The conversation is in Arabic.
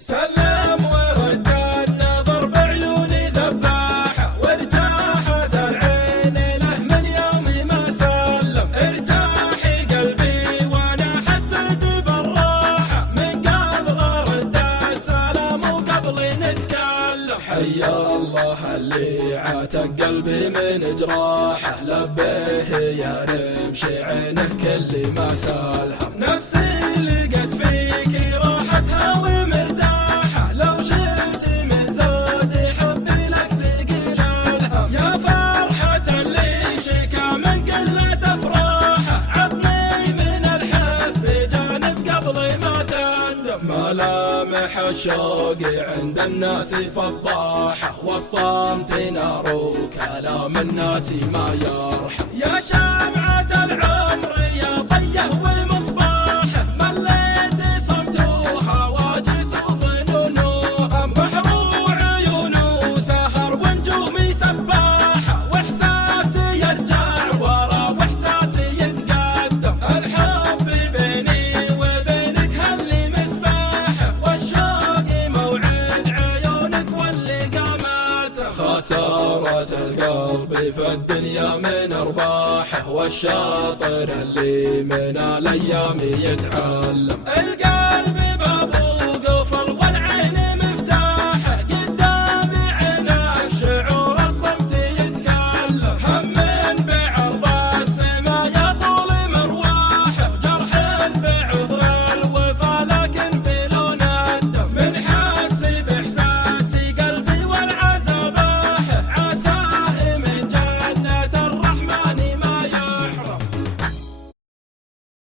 سلم ورد النظر بعيوني ذباحة، وارتاحت العين له من يوم ما سلم. ارتاحي قلبي وانا حسيت بالراحة، من قبل رد السلام وقبل نتكلم. حيا الله اللي عاتق قلبي من جراحه، لبيه يا رمش عينه كل ما سالها. نفسي لقت فيك راحتها ومرتاحة، لو شئت من زاد حبي لك ثقيل الهم. يا فرحة اللي شكا من قلة افراحه، عطني من الحب جانب قبل ما تندم. ملامح الشوق عند الناس فضاحة، والصمت نار وكلام الناس ما يرحم. يا شمعة العمر يا ضيه ومصباحه، مليت صمتوها واجس وظنونهم. بحر وعيونه سهر ونجومي سباحة، واحساسي يرجع ورا واحساسي يتقدم. الحب بيني وبينك هاللي مسباحه، والشوق موعد عيونك واللي قامته. خسارة القلب في الدنيا من ارباحه، والشاطر اللي من الايام يتعلم.